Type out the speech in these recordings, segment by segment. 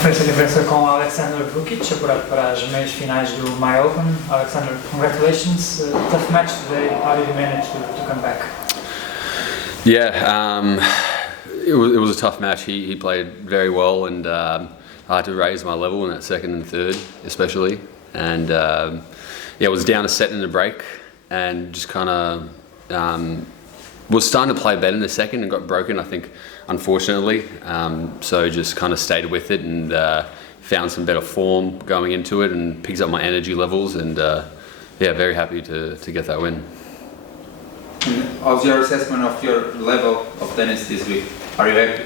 conferência de imprensa com Aleksandar Vukic, apurado para as meias finais do Maia Open. Aleksandar, congratulations. Tough match today. How did you manage to come back? Yeah, it was a tough match. He played very well, and I had to raise my level in that second and third, especially. And it was down a set in the break, and just kind of was starting to play better in the second and got broken, I think, unfortunately. So just kind of stayed with it and found some better form going into it and picked up my energy levels, and very happy to get that win. How's your assessment of your level of tennis this week? Are you happy?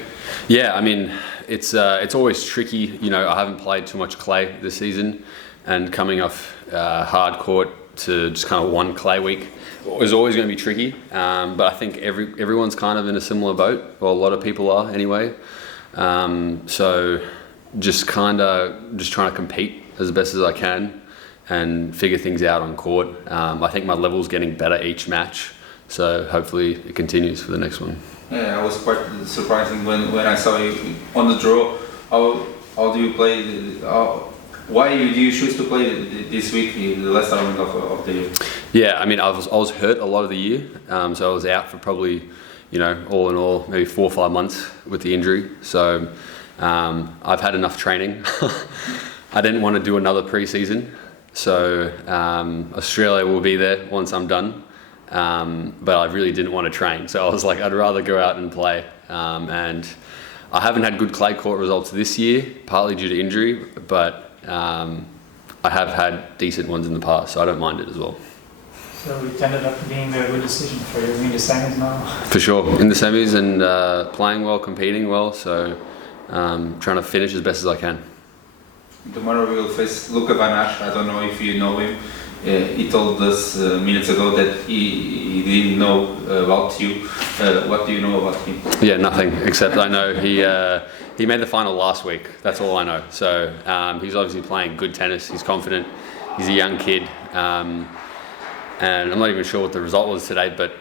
Yeah, I mean, it's always tricky. You know, I haven't played too much clay this season, and coming off hard court to just kind of one clay week is always going to be tricky. But I think everyone's kind of in a similar boat. Well, a lot of people are anyway. So just trying to compete as best as I can and figure things out on court. I think my level's getting better each match. So hopefully it continues for the next one. Yeah, I was quite surprising when I saw you on the draw. How do you play? Why do you choose to play this week, the last tournament of the year? Yeah, I mean, I was hurt a lot of the year, so I was out for probably, all in all, maybe 4 or 5 months with the injury. So I've had enough training. I didn't want to do another pre-season, so Australia will be there once I'm done. But I really didn't want to train, so I was like, I'd rather go out and play. And I haven't had good clay court results this year, partly due to injury, but I have had decent ones in the past, so I don't mind it as well. So it ended up being a good decision for you in the semis now? For sure, in the semis and playing well, competing well, so trying to finish as best as I can. Tomorrow we will face Luka Van Asch. I don't know if you know him. He told us minutes ago that he didn't know about you. What do you know about him? Yeah, nothing, except I know he made the final last week. That's all I know. So he's obviously playing good tennis. He's confident. He's a young kid. And I'm not even sure what the result was today, but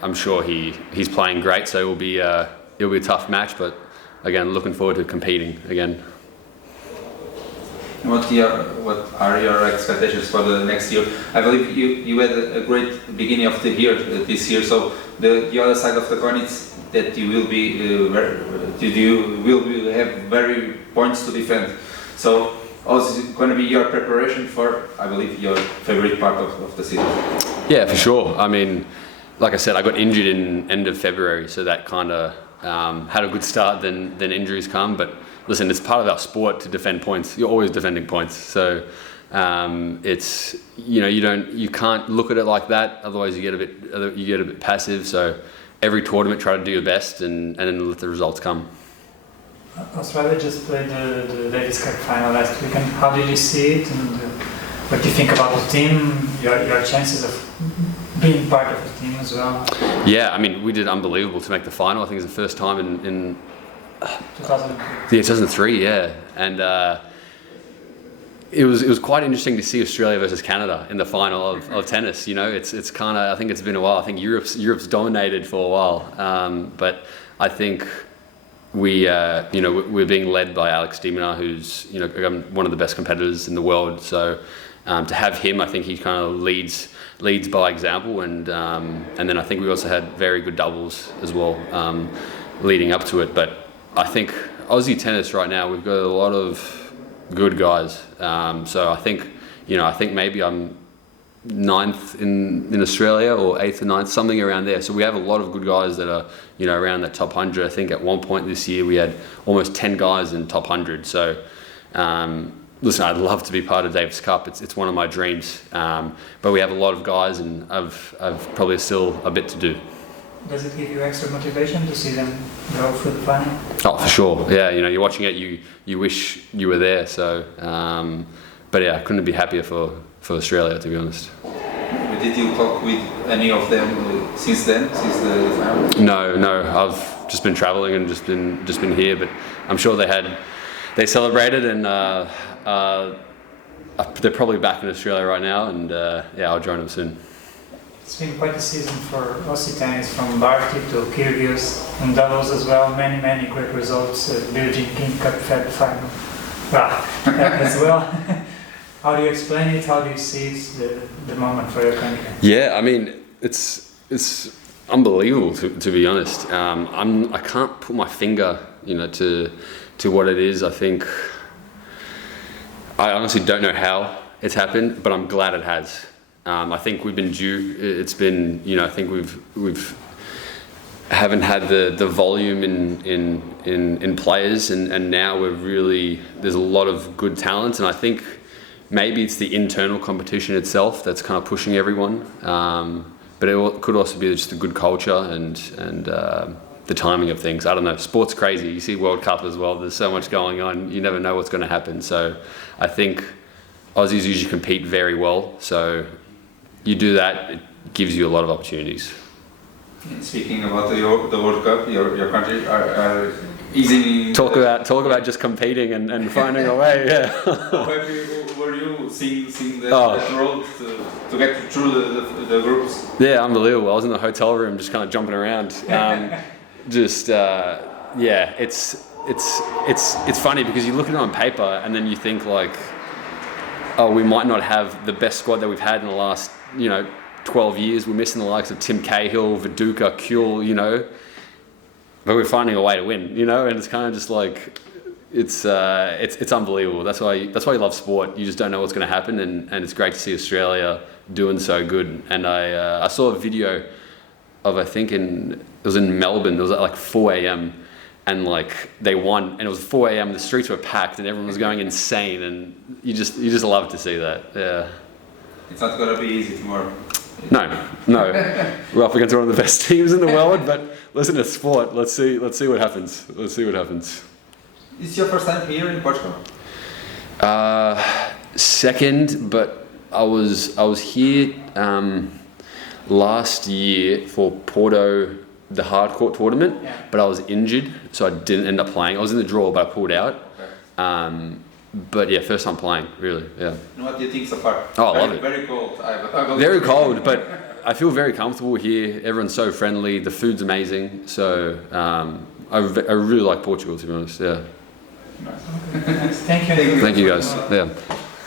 I'm sure he's playing great. So it'll be a tough match, but again, looking forward to competing again. What are your expectations for the next year? I believe you had a great beginning of the year this year. So the other side of the coin is that you will have very points to defend. So how's it going to be your preparation for, I believe, your favorite part of the season? Yeah, for sure. I mean, like I said, I got injured in end of February, so that kind of had a good start. Then injuries come, but listen, it's part of our sport to defend points. You're always defending points, so it's you can't look at it like that. Otherwise, you get a bit passive. So every tournament, try to do your best, and then let the results come. Australia just played the Davis Cup final last weekend. How did you see it, and what do you think about the team? Your chances of being part of the team as well? Yeah, I mean, we did unbelievable to make the final. I think it's the first time in 2003. Yeah, 2003, yeah. And it was quite interesting to see Australia versus Canada in the final of tennis. It's kind of, I think it's been a while. I think Europe's dominated for a while, but I think we're being led by Aleksandar, who's one of the best competitors in the world. So to have him, I think he kind of leads by example, and then I think we also had very good doubles as well leading up to it. But I think Aussie tennis right now, we've got a lot of good guys. So I think maybe I'm 9th in Australia or 8th or 9th, something around there. So we have a lot of good guys that are, around that top 100. I think at one point this year we had almost 10 guys in top 100. So listen, I'd love to be part of Davis Cup. It's one of my dreams. But we have a lot of guys, and I've probably still a bit to do. Does it give you extra motivation to see them go through the final? Oh, for sure. Yeah, you're watching it, you wish you were there. So, but yeah, I couldn't be happier for Australia, to be honest. Did you talk with any of them since then, since the final? No. I've just been travelling and just been here. But I'm sure they celebrated, and they're probably back in Australia right now. And I'll join them soon. It's been quite a season for Aussie tennis, from Barty to Kyrgios, and doubles as well. Many great results. Billie Jean King Cup Fed final, as well. How do you explain it? How do you see it, the moment for your country? Yeah, I mean, it's unbelievable to be honest. I can't put my finger, to what it is. I think I honestly don't know how it's happened, but I'm glad it has. I think we've been due. It's been, I think we've haven't had the volume in players, and now there's a lot of good talent, and I think maybe it's the internal competition itself that's kind of pushing everyone. But it could also be just a good culture and the timing of things. I don't know. Sport's crazy. You see World Cup as well. There's so much going on. You never know what's going to happen. So I think Aussies usually compete very well. So you do that, it gives you a lot of opportunities. And speaking about the World Cup, your country are easy. Talk about just competing and finding a way. Yeah. How happy were you seeing that road to get through the groups? Yeah, unbelievable. I was in the hotel room just kind of jumping around. It's funny because you look at it on paper and then you think like, oh, we might not have the best squad that we've had in the last 12 years. We're missing the likes of Tim Cahill, Viduka, Kuhl, but we're finding a way to win, and it's kind of just like it's unbelievable. That's why you love sport. You just don't know what's going to happen, and it's great to see Australia doing so good. And I saw a video of, I think it was in Melbourne. It was at like 4 a.m. and like they won, and it was 4 a.m. The streets were packed, and everyone was going insane, and you just love to see that. Yeah. It's not gonna be easy tomorrow. No. We're up against one of the best teams in the world, but listen, it's sport. Let's see what happens. Is your first time here in Portugal? Second, but I was here last year for Porto, the hardcourt tournament, but I was injured, so I didn't end up playing. I was in the draw, but I pulled out. Okay. But yeah, first time playing, really, yeah. And what do you think so far? Oh, I love it. Very cold. Very cold, but I feel very comfortable here. Everyone's so friendly. The food's amazing. So I really like Portugal, to be honest, yeah. Thank you. Thank you, guys. Yeah.